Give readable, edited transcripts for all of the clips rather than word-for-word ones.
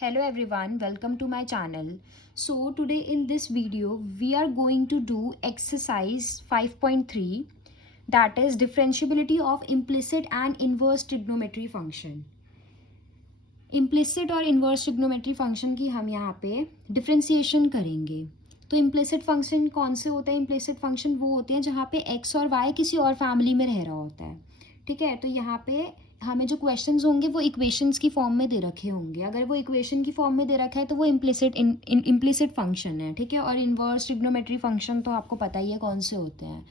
Hello everyone, welcome to my channel. So today in this video we are going to do exercise 5.3, that is differentiability of implicit and inverse trigonometry function. Implicit और inverse trigonometry function की हम यहाँ पे differentiation करेंगे. तो implicit function कौन से होते हैं? इम्प्लिसिट फंक्शन वो होते हैं जहाँ पे एक्स और वाई किसी और फैमिली में रह रहा होता है. ठीक है, तो यहाँ पे हमें जो क्वेश्चंस होंगे वो इक्वेशंस की फॉर्म में दे रखे होंगे. अगर वो इक्वेशन की फॉर्म में दे रखा है तो वो इम्प्लिसिट फंक्शन है. ठीक है, और इन्वर्स ट्रिग्नोमेट्री फंक्शन तो आपको पता ही है कौन से होते हैं.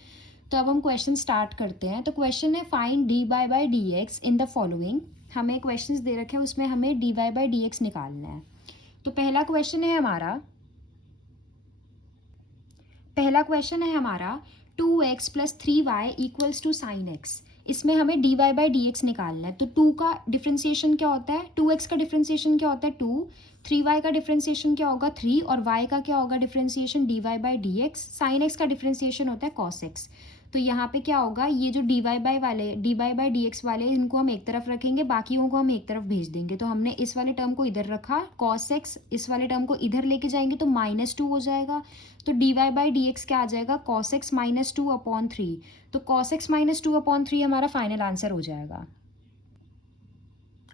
तो अब हम क्वेश्चन स्टार्ट करते हैं. तो क्वेश्चन है find d y by d x in the following. हमें क्वेश्चंस दे रखे हैं, उसमें हमें d y by d x निकालना है. तो पहला क्वेश्चन है हमारा 2x plus 3y equals to sine x. इसमें हमें d y by d x निकालना है. तो 2 का डिफ्रेंसिएशन क्या होता है? 2x का डिफ्रेंसिएशन क्या होता है? 2. 3y का डिफ्रेंसिएशन क्या होगा? 3. और y का क्या होगा differentiation? D y by d x. Sine x का डिफ्रेंसिएशन होता है कॉस एक्स. तो यहाँ पे क्या होगा, ये जो d y by d x वाले इनको हम एक तरफ रखेंगे, बाकियों को हम एक तरफ भेज देंगे. तो हमने इस वाले टर्म को इधर रखा कॉस एक्स, इस वाले टर्म को इधर लेके जाएंगे तो -2 हो जाएगा. तो d y by d x क्या आ जाएगा? Cos x -2/3. तो कॉस एक्स -2/3 हमारा फाइनल आंसर हो जाएगा.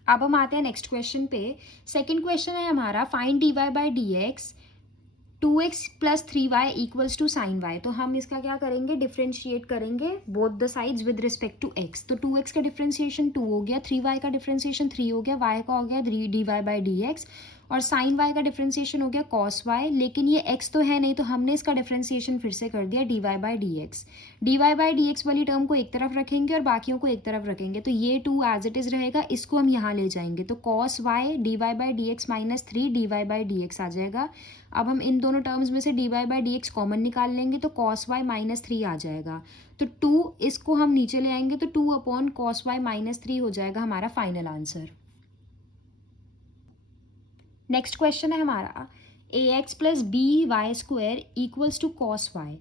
अब हम आते हैं नेक्स्ट क्वेश्चन पे. सेकेंड क्वेश्चन है हमारा find d y by d x 2x plus 3y equals to sine y. तो हम इसका क्या करेंगे? डिफ्रेंशिएट करेंगे both the sides with respect to x. तो 2x का डिफ्रेंशिएशन 2 हो गया, 3y का डिफ्रेंशिएशन 3 हो गया, y का हो गया d y by d x, और साइन y का डिफ्रेंशिएशन हो गया कॉस y. लेकिन ये x तो है नहीं, तो हमने इसका डिफ्रेंशिएशन फिर से कर दिया d y by d x. D y by d x वाली टर्म को एक तरफ रखेंगे और बाकियों को एक तरफ रखेंगे. तो ये 2 एज इट इज़ रहेगा, इसको हम यहाँ ले जाएंगे. तो cos y d y by d x -3 d y by d x आ जाएगा. अब हम इन दोनों टर्म्स में से d y by d x common निकाल लेंगे तो कॉस वाई -3 आ जाएगा. तो 2 इसको हम नीचे ले आएंगे तो 2/cos y -3 हो जाएगा हमारा फाइनल आंसर. नेक्स्ट क्वेश्चन है हमारा ax plus b y square equals to cos y.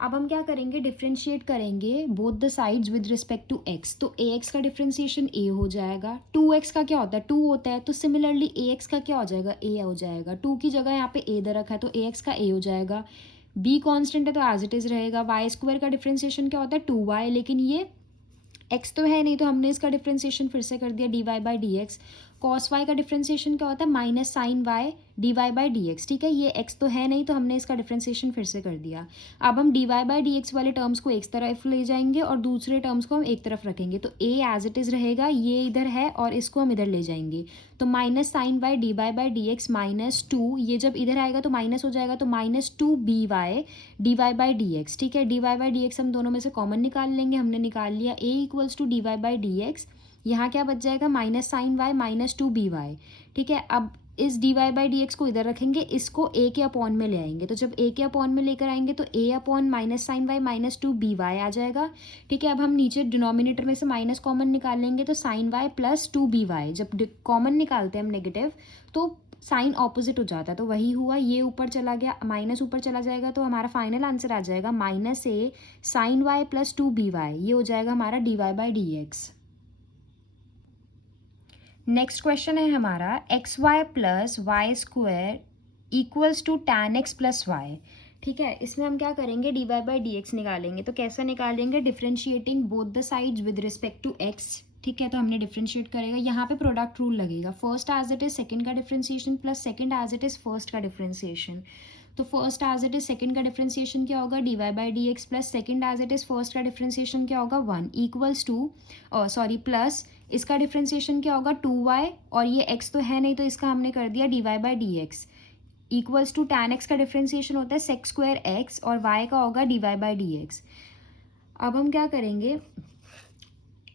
अब हम क्या करेंगे? डिफ्रेंशिएट करेंगे both the sides with respect to x. तो ax का डिफ्रेंशिएशन a हो जाएगा. 2x का क्या होता है? 2 होता है. तो सिमिलरली ax का क्या हो जाएगा? a हो जाएगा. 2 की जगह यहाँ पे a दे रखा है तो ax का a हो जाएगा. b कांस्टेंट है तो एज इट इज़ रहेगा. वाई स्क्वायर का डिफ्रेंशिएशन क्या होता है? 2y. लेकिन ये x तो है नहीं, तो हमने इसका डिफ्रेंशिएशन फिर से कर दिया d y by d x. Cos y का डिफ्रेंशिएशन क्या होता है? Minus sine y d y by d x. ठीक है, ये x तो है नहीं, तो हमने इसका डिफ्रेंशिएशन फिर से कर दिया. अब हम d y by d x वाले टर्म्स को एक तरफ ले जाएंगे और दूसरे टर्म्स को हम एक तरफ रखेंगे. तो a एज इट इज़ रहेगा, ये इधर है और इसको हम इधर ले जाएंगे. तो minus sine y d y by d x -2, ये जब इधर आएगा तो माइनस हो जाएगा. तो -2 by d y by d x. ठीक है, d y by d x हम दोनों में से कॉमन निकाल लेंगे. हमने निकाल लिया a equals to d y by d x. यहाँ क्या बच जाएगा? Minus sine y -2 by. ठीक है, अब इस d y by d x को इधर रखेंगे, इसको a के अपॉन में ले आएंगे. तो जब a के अपॉन में लेकर आएंगे तो a upon minus sine y -2 by आ जाएगा. ठीक है, अब हम नीचे डिनोमिनेटर में से माइनस कॉमन निकाल लेंगे तो साइन वाई +2 by. जब कॉमन निकालते हैं हम नेगेटिव तो साइन ऑपोजिट हो जाता है. तो वही हुआ, ये ऊपर चला गया, माइनस ऊपर चला जाएगा. तो हमारा फाइनल आंसर आ जाएगा -a साइन वाई +2 by. ये हो जाएगा हमारा d y by d x. Next question है हमारा x y plus y square equals to tan x plus y. ठीक है, इसमें हम क्या करेंगे? D y by d x निकालेंगे. तो कैसे निकालेंगे? Differentiating both the sides with respect to x. ठीक है, तो हमने डिफ्रेंशिएट करेगा, यहाँ पे प्रोडक्ट रूल लगेगा. First as it is second का differentiation plus second as it is first का डिफ्रेंशिएशन. तो first as it is second का डिफ्रेंशिएशन क्या होगा? D y by d x plus second as it is first का differentiation क्या होगा? 1 equals to plus इसका डिफ्रेंशिएशन क्या होगा? 2y. और ये x तो है नहीं, तो इसका हमने कर दिया d y by d x equals to tan x का डिफ्रेंशिएशन होता है सेक स्क्वायर x और y का होगा d y by d x. अब हम क्या करेंगे?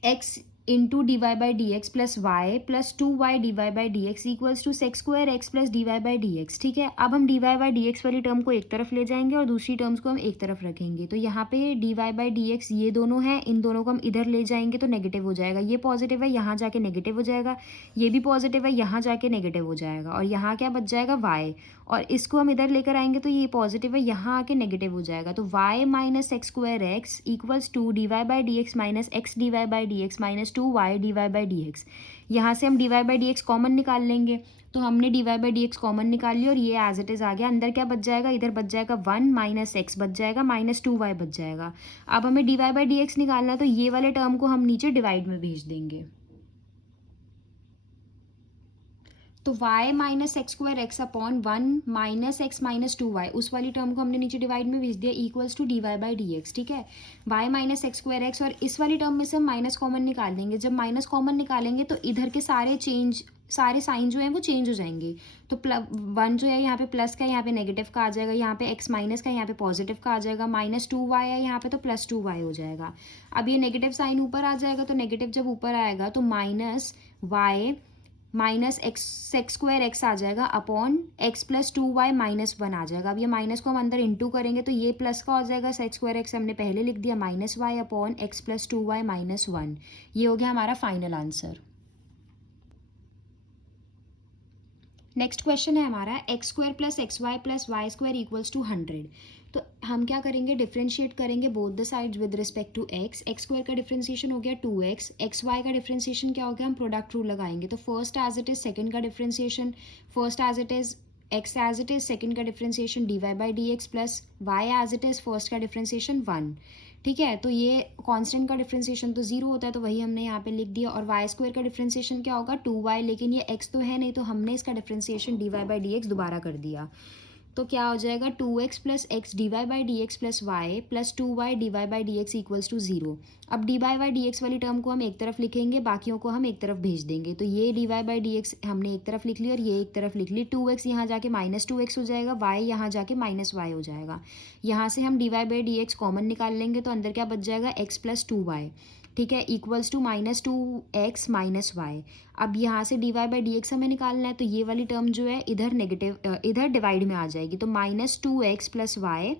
x into d y by d x plus y plus 2y d y by d x equals to sec square x plus d y by d x. ठीक है, अब हम d y by d x वाली term को एक तरफ ले जाएंगे और दूसरी टर्म्स को हम एक तरफ रखेंगे. तो यहाँ पे d y by d x ये दोनों हैं, इन दोनों को हम इधर ले जाएंगे तो नेगेटिव हो जाएगा. ये पॉजिटिव है, यहाँ जाके नेगेटिव हो जाएगा. ये भी पॉजिटिव है, यहाँ जाके नेगेटिव हो जाएगा. और यहाँ क्या बच जाएगा? y. और इसको हम इधर लेकर आएंगे तो ये पॉजिटिव है, यहाँ आके नेगेटिव हो जाएगा. तो y minus sec square x equals to d y by d x minus x d y by d x -2y d y by d x. यहाँ से हम d y by d x common निकाल लेंगे. तो हमने d y by d x common निकाल लिया और ये एज इट इज़ आ गया। अंदर क्या बच जाएगा, इधर बच जाएगा 1 माइनस एक्स बच जाएगा, माइनस 2y बच जाएगा। अब हमें d y by d x निकालना है, तो ये वाले टर्म को हम नीचे डिवाइड में भेज देंगे। तो y minus x square x upon 1 minus x minus 2y, उस वाली टर्म को हमने नीचे डिवाइड में भेज दिया, equals to d y by d x. ठीक है, y minus x square x, और इस वाली टर्म में से हम माइनस कॉमन निकाल देंगे। जब माइनस कॉमन निकालेंगे तो इधर के सारे साइन जो हैं वो चेंज हो जाएंगे। तो 1 जो है यहाँ पे प्लस का, यहाँ पे नेगेटिव का आ जाएगा, यहाँ पे x माइनस का, यहाँ पे पॉजिटिव का आ जाएगा, माइनस 2y है यहाँ पे तो प्लस 2y हो जाएगा। अब ये नेगेटिव साइन ऊपर आ जाएगा, तो नेगेटिव जब ऊपर आएगा तो minus y minus x square x आ जाएगा upon x plus 2y minus 1 आ जाएगा। अब ये माइनस को हम अंदर इंटू करेंगे तो ये प्लस का हो जाएगा, सेक्स स्क्वायर एक्स हमने पहले लिख दिया, minus y upon x plus 2y minus 1। ये हो गया हमारा फाइनल आंसर। नेक्स्ट क्वेश्चन है हमारा x square plus x y plus y square equals to 100। तो हम क्या करेंगे, डिफरेंशिएट करेंगे both the sides with respect to x. X square का डिफरेंशिएशन हो गया 2x, एक्स वाई का डिफरेंशिएशन क्या हो गया, हम प्रोडक्ट रूल लगाएंगे। तो first as it is second का differentiation, first as it is x as it is second का differentiation d y by d x plus y as it is first का डिफरेंशिएशन 1। ठीक है, तो ये कांस्टेंट का डिफरेंशिएशन तो 0 होता है, तो वही हमने यहाँ पे लिख दिया। और वाई स्क्वायर का डिफरेंशिएशन क्या होगा 2y, लेकिन ये x तो है नहीं, तो हमने इसका differentiation d y by d x दोबारा कर दिया। तो क्या हो जाएगा 2x plus x d y by d x plus y plus 2y d y by d x equals to 0। अब d y by d x वाली टर्म को हम एक तरफ लिखेंगे, बाकियों को हम एक तरफ भेज देंगे। तो ये d y by d x हमने एक तरफ लिख ली और ये एक तरफ लिख ली। 2x यहाँ जाके माइनस 2x हो जाएगा, y यहाँ जाके माइनस y हो जाएगा। यहाँ से हम d y by d x common निकाल लेंगे, तो अंदर क्या बच जाएगा x प्लस 2y। ठीक है, equals to minus 2x minus y. अब यहाँ से d y by d x हमें निकालना है, तो ये वाली टर्म जो है इधर नेगेटिव इधर डिवाइड में आ जाएगी। तो minus 2x plus y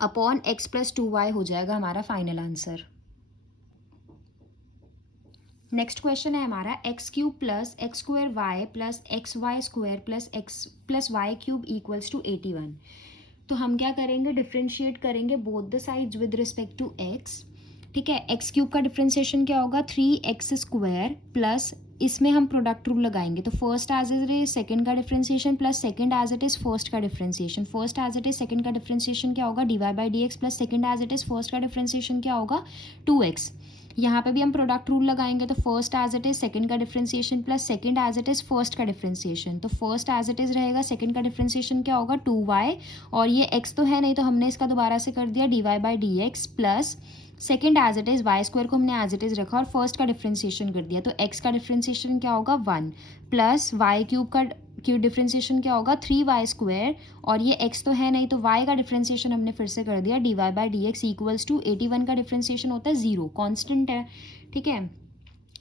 upon x plus 2y हो जाएगा हमारा फाइनल आंसर। नेक्स्ट क्वेश्चन है हमारा x cube plus x square y plus x y square plus x plus y cube equals to 81। तो हम क्या करेंगे, डिफ्रेंशिएट करेंगे both the sides with respect to x. ठीक है, एक्स क्यूब का डिफरेंशिएशन क्या होगा 3x स्क्वायर प्लस, इसमें हम प्रोडक्ट रूल लगाएंगे। तो first as it is second का differentiation plus second as it is first का differentiation. First as it is second का डिफरेंशिएशन क्या होगा d y by d x plus second as it is first का differentiation क्या होगा 2x। यहाँ पे भी हम प्रोडक्ट रूल लगाएंगे, तो first as it is second का differentiation plus second as it is first का डिफरेंशिएशन। तो फर्स्ट एज इट इज रहेगा, सेकंड का डिफरेंशिएशन क्या होगा 2y, और ये x तो है नहीं तो हमने इसका दोबारा से कर दिया d y by d x plus second as it is y square को हमने एज इट इज़ रखा और फर्स्ट का डिफरेंशिएशन कर दिया। तो x का डिफरेंशिएशन क्या होगा 1 प्लस वाई क्यूब का डिफरेंशिएशन क्या होगा 3y स्क्वायर, और ये x तो है नहीं तो y का डिफरेंशिएशन हमने फिर से कर दिया d y by d x equals to 81 का डिफरेंशिएशन होता है 0, कांस्टेंट है। ठीक है,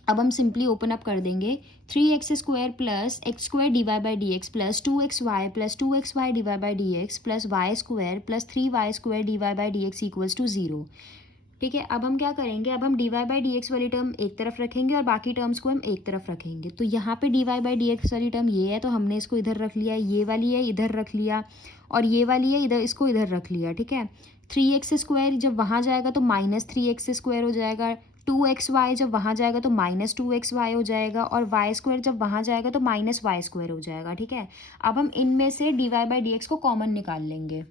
अब हम सिंपली ओपन अप कर देंगे 3x square plus x square d y by d x plus 2xy plus 2xy d y by d x plus y square plus 3y square d y by d x equals to 0। ठीक है, अब हम क्या करेंगे, अब हम d y by d x वाली term एक तरफ रखेंगे और बाकी टर्म्स को हम एक तरफ रखेंगे। तो यहाँ पे d y by d x वाली टर्म ये है, तो हमने इसको इधर रख लिया, ये वाली है इधर रख लिया, और ये वाली है इधर, इसको इधर रख लिया। ठीक है, 3x स्क्वायर जब वहाँ जाएगा तो माइनस 3x स्क्वायर हो जाएगा, 2xy जब वहाँ जाएगा तो माइनस 2xy हो जाएगा, और वाई स्क्वायर जब वहाँ जाएगा तो माइनस वाई स्क्वायर हो जाएगा। ठीक है, अब हम इनमें से d y by d x को कॉमन निकाल लेंगे।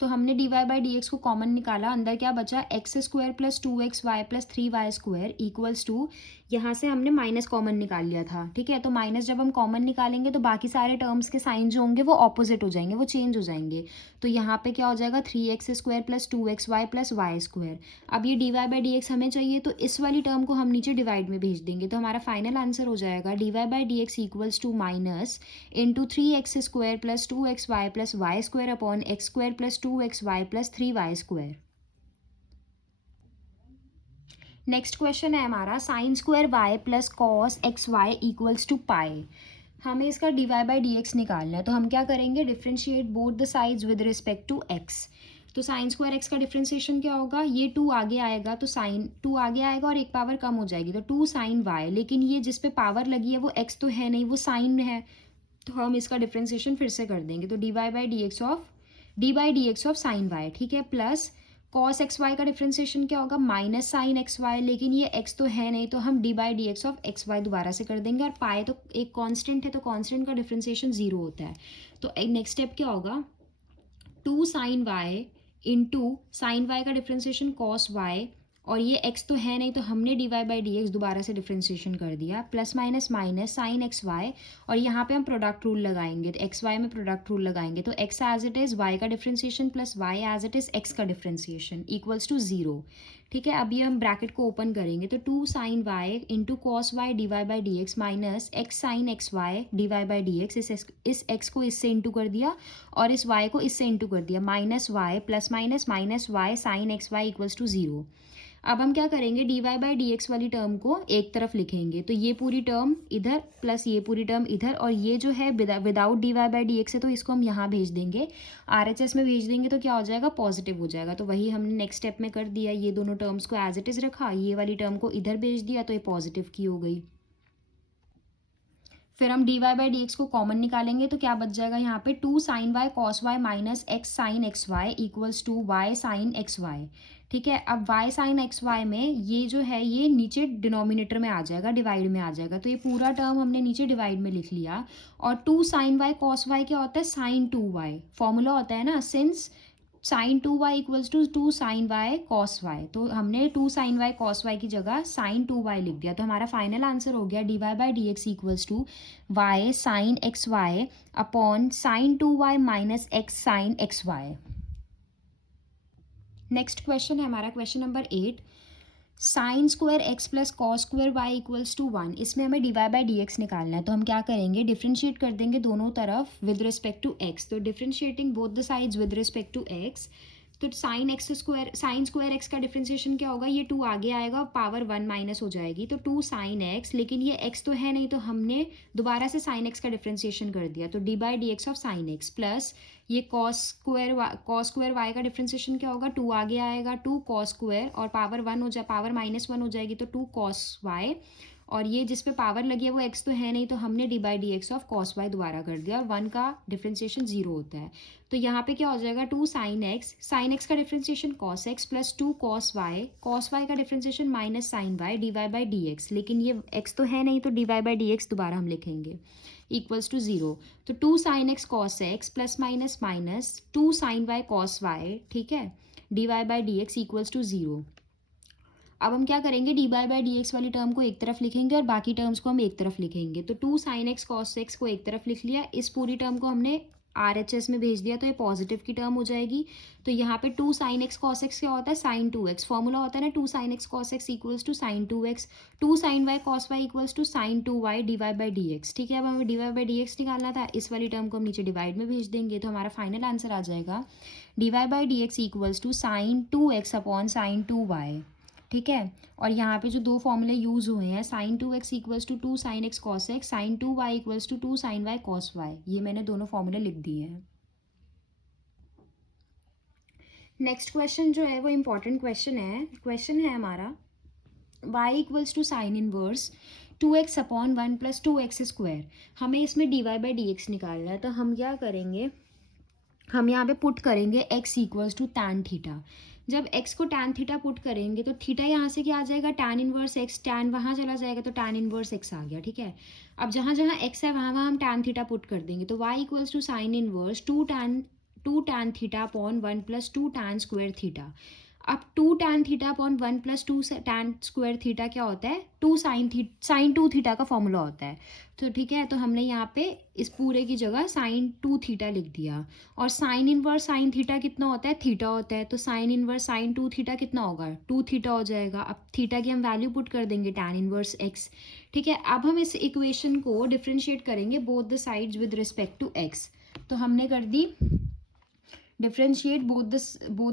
तो हमने d y by d x को कॉमन निकाला, अंदर क्या बचा x square plus 2xy plus 3y square equals to, यहाँ से हमने माइनस कॉमन निकाल लिया था। ठीक है, तो माइनस जब हम कॉमन निकालेंगे तो बाकी सारे टर्म्स के साइन जो होंगे वो ऑपोजिट हो जाएंगे, वो चेंज हो जाएंगे। तो यहाँ पे क्या हो जाएगा 3x square plus 2xy plus y square. अब ये d y by d x हमें चाहिए, तो इस वाली टर्म को हम नीचे डिवाइड में भेज देंगे। तो हमारा फाइनल आंसर हो जाएगा d y by d x equals to minus into 3x square plus 2xy plus y square upon x square plus 2xy plus 3y square. Next question है हमारा sine square y plus cos x y equals to pi. हमें इसका d y by d x निकालना है, तो हम क्या करेंगे, differentiate both the sides with respect to x. तो साइन स्क्वायर एक्स का डिफ्रेंशिएशन क्या होगा, ये 2 आगे आएगा तो साइन 2 आगे आएगा और एक पावर कम हो जाएगी, तो 2 साइन वाई, लेकिन ये जिस पे पावर लगी है वो एक्स तो है नहीं, वो साइन है, तो हम इसका डिफ्रेंशिएशन फिर से कर देंगे। तो d y by d x of d by d x of sine y, ठीक है, प्लस कॉस एक्स वाई का डिफ्रेंसिएशन क्या होगा, माइनस साइन एक्स वाई, लेकिन ये एक्स तो है नहीं तो हम d by d x of x y दोबारा से कर देंगे, और पाए तो एक कांस्टेंट है तो कांस्टेंट का डिफ्रेंसिएशन जीरो होता है। तो नेक्स्ट स्टेप क्या होगा, two sine y into sine y का डिफ्रेंसिएशन कॉस वाई, और ये x तो है नहीं तो हमने d y by d x दोबारा से डिफ्रेंसिएशन कर दिया, plus minus minus sine x y, और यहाँ पे हम प्रोडक्ट रूल लगाएंगे, तो एक्स वाई में प्रोडक्ट रूल लगाएंगे, तो x as it is y का differentiation plus y as it is x का डिफ्रेंसिएशन इक्वल्स टू जीरो। ठीक है, अब ये हम ब्रैकेट को ओपन करेंगे तो two sine y into cos y d y by d x minus x sine x y d y by d x, इस x को इससे इंटू कर दिया और इस y को इससे इंटू कर दिया, minus y plus minus y sine x y equals to zero. अब हम क्या करेंगे, d y by d x वाली टर्म को एक तरफ लिखेंगे, तो ये पूरी टर्म इधर प्लस ये पूरी टर्म इधर, और ये जो है without d y by d x है तो इसको हम यहाँ भेज देंगे, आर एच एस में भेज देंगे तो क्या हो जाएगा, पॉजिटिव हो जाएगा। तो वही हमने नेक्स्ट स्टेप में कर दिया, ये दोनों टर्म्स को एज इट इज़ रखा, ये वाली टर्म को इधर भेज दिया तो ये पॉजिटिव की हो गई। फिर हम d y by d x को कॉमन निकालेंगे तो क्या बच जाएगा यहाँ पे, two sine y cos y minus x sine x y equals to y sine x y. ठीक है, अब वाई साइन एक्स वाई में ये जो है ये नीचे डिनोमिनेटर में आ जाएगा, डिवाइड में आ जाएगा, तो ये पूरा टर्म हमने नीचे डिवाइड में लिख लिया। और two sine y cos y क्या होता है, साइन टू वाई, फॉर्मूला होता है ना, since sine two y equals to two sine y cos y, तो हमने two sine y cos y की जगह साइन टू वाई लिख दिया, तो हमारा फाइनल आंसर हो गया d y by d x equals to y sine x y upon sine two y minus x sine x y. Next question है हमारा question number 8, sine square x plus cos square y equals to 1, इसमें हमें d y by d x निकालना है, तो हम क्या करेंगे, डिफ्रेंशिएट कर देंगे दोनों तरफ विद रिस्पेक्ट टू एक्स, तो differentiating both the sides with respect to x, तो साइन स्क्वायर एक्स का डिफ्रेंशिएशन क्या होगा, ये टू आगे आएगा पावर वन माइनस हो जाएगी, तो टू साइन एक्स, लेकिन ये एक्स तो है नहीं तो हमने दोबारा से साइन एक्स का डिफ्रेंशिएशन कर दिया, तो D by d x of sine x plus ये कॉस स्क्वायर वाई का डिफ्रेंशिएशन क्या होगा, टू आगे आएगा, टू कॉस स्क्वायर और पावर वन हो जाए, पावर माइनस वन हो जाएगी, तो टू कॉस वाई, और ये जिस पे पावर लगी है वो एक्स तो है नहीं तो हमने d by d x of cos y दोबारा कर दिया, और वन का डिफ्रेंशिएशन जीरो होता है, तो यहाँ पे क्या हो जाएगा, टू साइन एक्स का differentiation cos x plus two cos y का differentiation minus sine y d y by d x, लेकिन ये एक्स तो है नहीं तो d y by d x दोबारा हम लिखेंगे इक्वल्स टू जीरो, तो two sine x cos x plus minus two sine y cos y, ठीक है, d y by d x equals to zero. अब हम क्या करेंगे, d y by d x वाली टर्म को एक तरफ लिखेंगे और बाकी टर्म्स को हम एक तरफ लिखेंगे, तो two sine x cos x को एक तरफ लिख लिया, इस पूरी टर्म को हमने आर एच एस में भेज दिया तो ये पॉजिटिव की टर्म हो जाएगी, तो यहाँ पे two sine x cos x क्या होता है, साइन टू एक्स, फॉर्मूला होता है ना, two sine x cos x equals to sine two x, two sine y cos y equals to sine two y d y by d x. ठीक है, अब हमें d y by d x निकालना था, इस वाली टर्म को हम नीचे डिवाइड में भेज देंगे, तो हमारा फाइनल आंसर आ जाएगा d y by d x equals to sine two x upon sine two y. ठीक है, और यहाँ पे जो दो फॉर्मूले यूज़ हुए हैं, sine two x equals to two sine x cos x, sine two y equals to two sine y cos y, ये मैंने दोनों फॉर्मूले लिख दिए हैं। नेक्स्ट क्वेश्चन जो है वो इम्पॉर्टेंट क्वेश्चन है हमारा, y equals to sine inverse two x upon one plus two x square, हमें इसमें d y by d x निकालना है, तो हम क्या करेंगे, हम यहाँ पे पुट करेंगे x equals to tan theta, जब x को टैन थीटा पुट करेंगे तो थीटा यहाँ से क्या आ जाएगा, टैन इनवर्स x, टैन वहाँ चला जाएगा तो टैन इनवर्स x आ गया। ठीक है, अब जहाँ जहाँ x है वहाँ वहाँ हम टैन थीटा पुट कर देंगे, तो y equals to sine inverse two tan theta upon one plus two tan square theta. अब two tan theta upon one plus two tan square theta क्या होता है, टू साइन टू थीटा का formula होता है, तो ठीक है, तो हमने यहाँ पे इस पूरे की जगह साइन टू थीटा लिख दिया, और साइन इनवर्स साइन थीटा कितना होता है, थीटा होता है, तो sine inverse sine two theta कितना होगा, टू थीटा हो जाएगा। अब थीटा की हम वैल्यू पुट कर देंगे टैन इनवर्स एक्स। ठीक है, अब हम इस इक्वेशन को डिफ्रेंशिएट करेंगे both the sides with respect to x, तो हमने कर दी differentiate both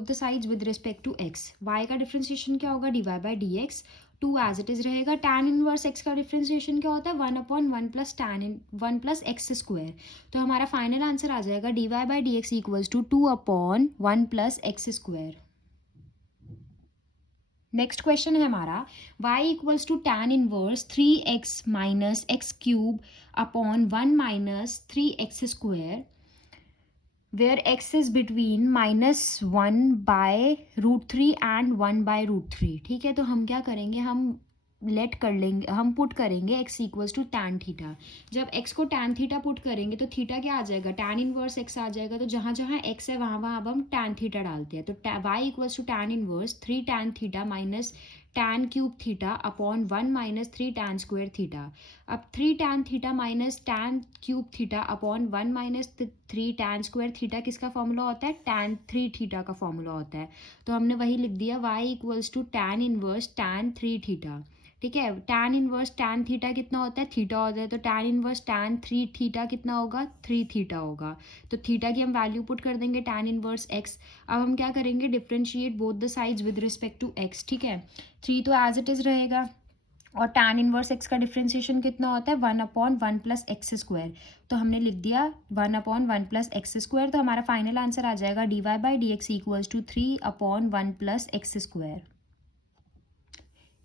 the sides with respect to x, y का डिफ्रेंशिएशन क्या होगा, d y by d x, two as it is रहेगा, टैन इनवर्स एक्स का डिफ्रेंशिएशन क्या होता है, one upon one plus x square, तो हमारा फाइनल आंसर आ जाएगा d y by d x equals to two upon one plus x square. Next question है हमारा, y equals to tan inverse three x minus x cube upon one minus three x square, where x is between -1/√3 and 1/√3। ठीक है, तो हम क्या करेंगे, हम late कर लेंगे, हम पुट करेंगे x equals to tan theta. जब x को tan थीटा पुट करेंगे तो थीटा क्या आ जाएगा, tan इनवर्स x आ जाएगा। तो जहाँ जहाँ x है वहाँ वहाँ अब हम tan थीटा डालते हैं। तो y equals to tan inverse 3 tan theta minus tan cube theta upon 1 minus 3 tan square theta. अब 3 tan theta minus tan cube theta upon 1 minus 3 tan square theta किसका फॉर्मूला होता है, tan 3 थीटा का formula होता है। तो हमने वही लिख दिया y equals to tan inverse tan 3 theta. ठीक है, tan इनवर्स tan थीटा कितना होता है, थीटा होता है। तो tan इनवर्स tan 3 थीटा कितना होगा, 3 थीटा होगा। तो थीटा की हम वैल्यू पुट कर देंगे tan इनवर्स x। अब हम क्या करेंगे, differentiate both the sides with respect to x। ठीक है, 3 तो एज इट इज़ रहेगा और tan इनवर्स x का डिफरेंशिएशन कितना होता है, 1/1 प्लस एक्स स्क्वायर। तो हमने लिख दिया 1/1 प्लस एक्स स्क्वायर। तो हमारा फाइनल आंसर आ जाएगा dy/dx equals to 3/1 plus x square.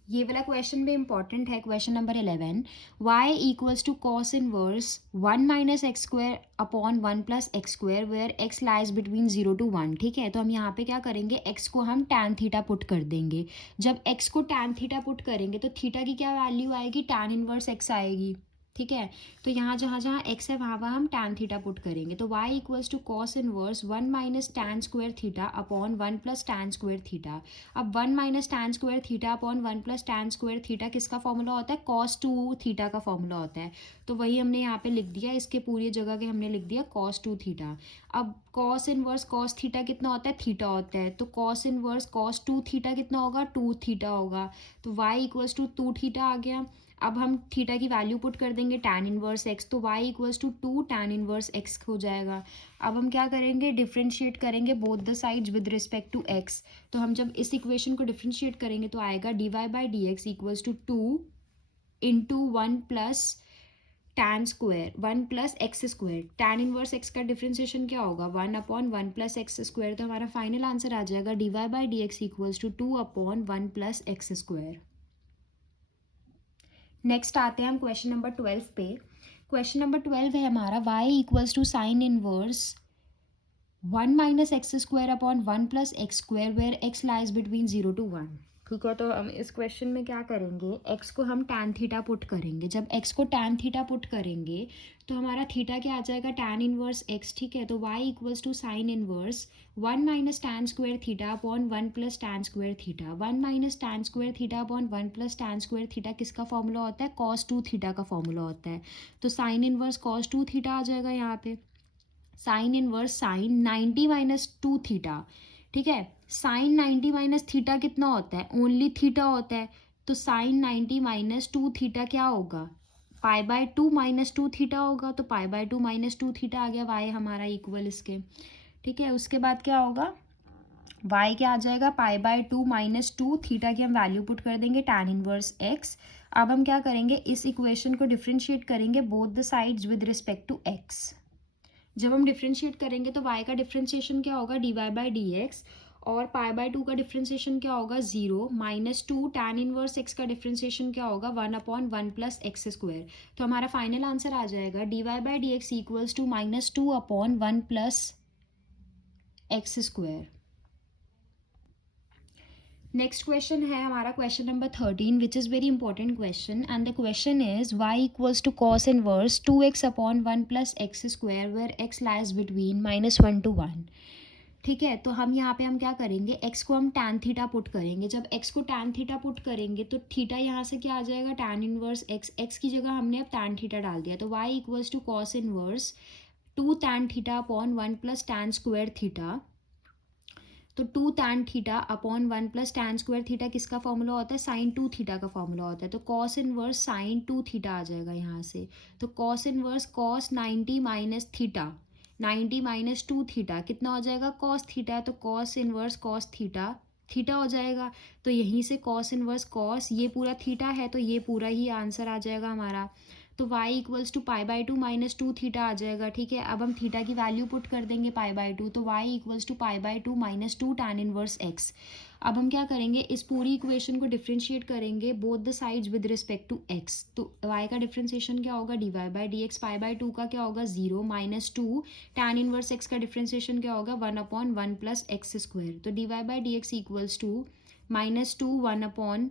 ये वाला क्वेश्चन भी इंपॉर्टेंट है, question number 11। y equals to cos inverse 1 minus x square upon 1 plus x square where x lies between 0 to 1। ठीक है, तो हम यहाँ पे क्या करेंगे, x को हम tan थीटा पुट कर देंगे। जब x को tan थीटा पुट करेंगे तो थीटा की क्या वैल्यू आएगी, tan इनवर्स x आएगी। ठीक है, तो यहाँ जहाँ जहाँ x है वहाँ वहाँ हम tan थीटा पुट करेंगे। तो y equals to cos inverse 1 minus tan square theta upon 1 plus tan square theta. अब 1 minus tan square theta upon 1 plus tan square theta किसका फॉर्मूला होता है, cos 2 थीटा का फॉर्मूला होता है। तो वही हमने यहाँ पे लिख दिया, इसके पूरी जगह के हमने लिख दिया cos 2 थीटा। अब cos इनवर्स cos थीटा कितना होता है, थीटा होता है। तो cos इनवर्स cos 2 थीटा कितना होगा, 2 थीटा होगा। तो y इक्वल्स टू 2 थीटा आ गया। अब हम थीटा की वैल्यू पुट कर देंगे tan इनवर्स x। तो y equals to 2 tan inverse x हो जाएगा। अब हम क्या करेंगे, डिफ्रेंशिएट करेंगे both the sides with respect to x। तो हम जब इस इक्वेशन को डिफ्रेंशिएट करेंगे तो आएगा dy/dx equals to 2 into 1 plus tan square 1 plus x square. tan inverse x का डिफ्रेंशिएशन क्या होगा, 1/1 प्लस एक्स स्क्वायर। तो हमारा फाइनल आंसर आ जाएगा dy/dx equals to 2/1 plus x square. Next आते हैं हम क्वेश्चन नंबर 12 पे। क्वेश्चन नंबर 12 है हमारा y equals to sine inverse 1 minus x square upon 1 plus x square where x lies between 0 to 1। ठीक है, तो हम इस क्वेश्चन में क्या करेंगे, x को हम tan थीटा पुट करेंगे। जब x को tan थीटा पुट करेंगे तो हमारा थीटा क्या आ जाएगा, tan इनवर्स x। ठीक है, तो y equals to sine inverse 1 minus tan square theta upon 1 plus tan square theta. 1 minus tan square theta upon 1 plus tan square theta किसका फॉर्मूला होता है, cos 2 थीटा का फॉर्मूला होता है। तो साइन इनवर्स cos 2 थीटा आ जाएगा यहाँ पे। Sine inverse sine 90 minus 2 theta. ठीक है, साइन 90 माइनस थीटा कितना होता है, ओनली थीटा होता है। तो साइन 90 माइनस 2 थीटा क्या होगा, π/2 माइनस 2 थीटा होगा। तो π/2 माइनस 2 थीटा आ गया, वाई हमारा इक्वल इसके। ठीक है, उसके बाद क्या होगा, y क्या आ जाएगा, π/2 माइनस 2 थीटा की हम वैल्यू पुट कर देंगे tan इनवर्स x। अब हम क्या करेंगे, इस इक्वेशन को डिफ्रेंशिएट करेंगे both the sides with respect to x। जब हम डिफ्रेंशिएट करेंगे तो y का डिफ्रेंशिएशन क्या होगा, dy/dx। और π/2 का डिफ्रेंशिएशन क्या होगा, 0 माइनस 2 tan इनवर्स x का डिफ्रेंशिएशन क्या होगा, 1/1 प्लस एक्स स्क्वायर। तो हमारा फाइनल आंसर आ जाएगा dy/dx equals to -2/1 plus x square. Next question है हमारा question number 13 which is very important question and the question is y equals to cos inverse 2x upon 1 plus x square where x lies between -1 to 1। ठीक है, तो हम यहाँ पे हम क्या करेंगे, x को हम tan थीटा पुट करेंगे। जब x को tan थीटा पुट करेंगे तो थीटा यहाँ से क्या आ जाएगा, tan इनवर्स x की जगह हमने अब tan थीटा डाल दिया। तो y equals to cos inverse 2 tan theta upon 1 plus tan square theta. तो 2 tan theta upon 1 plus tan square theta किसका फॉर्मूला होता है, साइन 2 थीटा का फॉर्मूला होता है। तो कॉस इनवर्स साइन 2 थीटा आ जाएगा यहाँ से। तो cos inverse cos 90 minus theta, 90 minus 2 theta कितना हो जाएगा, कॉस थीटा। तो cos inverse cos theta theta हो जाएगा। तो यहीं से कॉस इनवर्स कॉस, ये पूरा थीटा है तो ये पूरा ही आंसर आ जाएगा हमारा। तो y equals to π/2 minus 2 theta आ जाएगा। ठीक है, अब हम थीटा की वैल्यू पुट कर देंगे π/2। तो y equals to π/2 minus 2 tan inverse x। अब हम क्या करेंगे, इस पूरी इक्वेशन को डिफ्रेंशिएट करेंगे both the sides with respect to x. तो y का डिफ्रेंशिएशन क्या होगा, dy by d x, pi by two का क्या होगा 0 माइनस 2, tan इनवर्स x का डिफ्रेंशिएशन क्या होगा 1/1 प्लस एक्स स्क्वायर। तो dy by d x equals to -2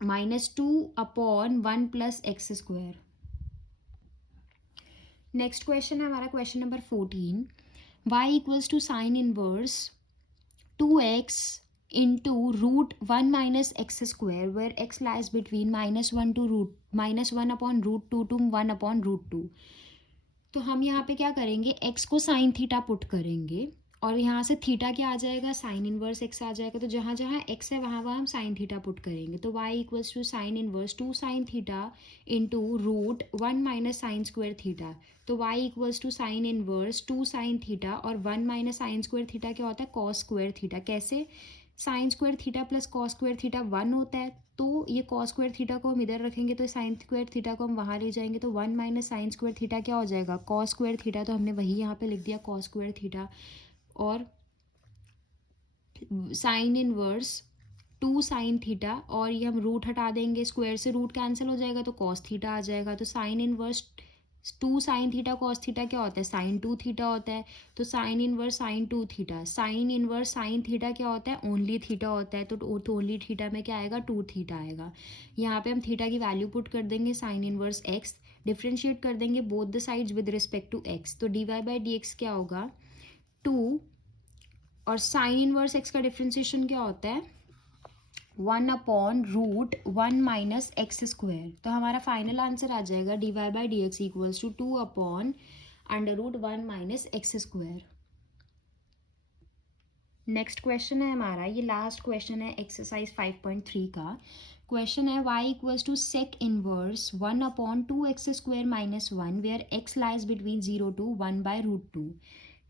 1/(-2/(1 plus x square. Next question है हमारा question number 14, y equals to sine inverse 2x into √1 minus x square where x lies between -1/√2 to 1/√2। तो हम यहाँ पे क्या करेंगे, x को साइन थीटा पुट करेंगे और यहाँ से थीटा क्या आ जाएगा, साइन इनवर्स x आ जाएगा। तो जहाँ जहाँ x है वहाँ वहाँ हम साइन थीटा पुट करेंगे। तो y equals to sine inverse 2 sine theta into √1 minus sine square theta. तो y equals to sine inverse 2 sine theta और 1 माइनस साइन स्क्वायर थीटा क्या होता है, कॉस स्क्वायर थीटा। कैसे, sine square theta plus cos square theta 1 होता है, तो ये कॉस स्क्वायर थीटा को हम इधर रखेंगे तो साइन स्क्वायर थीटा को हम वहाँ ले जाएंगे। तो 1 माइनस साइन स्क्वायर थीटा क्या हो जाएगा, कॉस स्क्वायर थीटा। तो हमने वही यहाँ पे लिख दिया कॉस स्क्वायर थीटा। और साइन इनवर्स 2 साइन थीटा और ये हम रूट हटा देंगे, स्क्वायर से रूट कैंसिल हो जाएगा तो कॉस थीटा आ जाएगा। तो sign inverse 2 sine theta cos theta क्या होता है, साइन 2 थीटा होता है। तो sine inverse sine 2 theta, sine inverse sine theta क्या होता है, ओनली थीटा होता है। तो ओनली थीटा में क्या आएगा, 2 थीटा आएगा। यहाँ पे हम थीटा की वैल्यू पुट कर देंगे, साइन इनवर्स एक्स, डिफ्रेंशिएट कर देंगे both the sides with respect to x. तो d y by d x क्या होगा 2, और साइन इनवर्स एक्स का डिफ्रेंशिएशन क्या होता है 1/√1 माइनस एक्स स्क्वायर। तो हमारा फाइनल आंसर आ जाएगा d y by d x equals to 2/√1 minus x square. Next question है हमारा, ये लास्ट क्वेश्चन है एक्सरसाइज 5.3 का। क्वेश्चन है y equals to sec inverse 1/2x² minus 1 where x lies between 0 to 1/√2।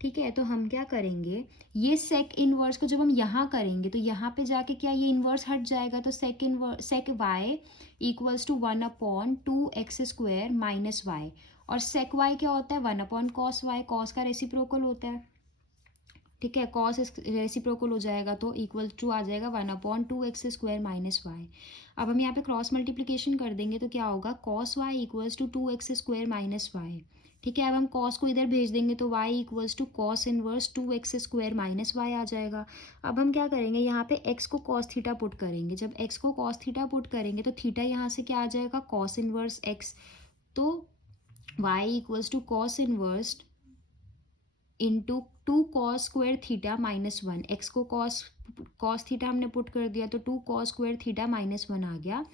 ठीक है, तो हम क्या करेंगे, ये सेक इनवर्स को जब हम यहाँ करेंगे तो यहाँ पे जाके क्या ये इनवर्स हट जाएगा। तो sec y equals to 1/2x² minus y, और सेक वाई क्या होता है 1/cos y, कॉस का रेसिप्रोकल होता है। ठीक है, कॉस रेसिप्रोकल हो जाएगा तो इक्वल टू आ जाएगा 1/2x² माइनस वाई। अब हम यहाँ पे क्रॉस मल्टीप्लिकेशन कर देंगे तो क्या होगा, cos y equals to 2x² minus y. ठीक है, अब हम कॉस को इधर भेज देंगे तो y equals to cos inverse 2x² minus y आ जाएगा। अब हम क्या करेंगे, यहाँ पे x को कॉस थीटा पुट करेंगे। जब x को कॉस थीटा पुट करेंगे तो थीटा यहाँ से क्या आ जाएगा, कॉस इनवर्स x। तो y equals to cos inverse into 2 cos square theta minus 1, x को कॉस थीटा हमने पुट कर दिया तो 2 कॉस स्क्वायर थीटा माइनस 1 आ गया।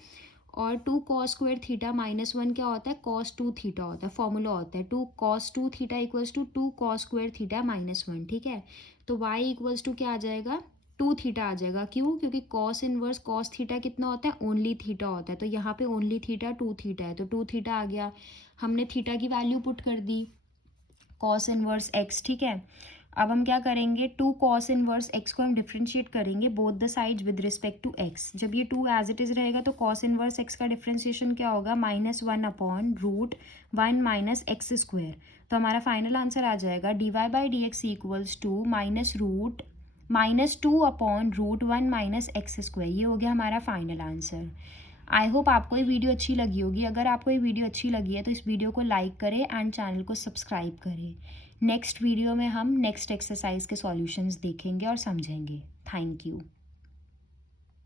और 2 कॉस स्क्वायर थीटा माइनस 1 क्या होता है, cos 2 थीटा होता है, फॉर्मूला होता है 2 cos 2 theta equals to 2 cos square theta minus 1। ठीक है, तो y इक्वल्स टू क्या आ जाएगा, 2 थीटा आ जाएगा। क्यों, क्योंकि cos इनवर्स cos थीटा कितना होता है, ओनली थीटा होता है। तो यहाँ पे ओनली थीटा 2 थीटा है तो 2 थीटा आ गया। हमने थीटा की वैल्यू पुट कर दी, कॉस इनवर्स एक्स। ठीक है, अब हम क्या करेंगे, 2 कॉस इनवर्स एक्स को हम डिफ्रेंशिएट करेंगे both the sides with respect to x. जब ये 2 एज इट इज़ रहेगा तो कॉस इनवर्स एक्स का डिफ्रेंशिएशन क्या होगा, -1/√1 माइनस एक्स स्क्वायर। तो हमारा फाइनल आंसर आ जाएगा d y by d x equals to -2/√1 minus x square. ये हो गया हमारा फाइनल आंसर। आई होप आपको ये वीडियो अच्छी लगी होगी। अगर आपको ये वीडियो अच्छी लगी है तो इस वीडियो को लाइक करें एंड चैनल को सब्सक्राइब करें। नेक्स्ट वीडियो में हम नेक्स्ट एक्सरसाइज के सॉल्यूशंस देखेंगे और समझेंगे। Thank you.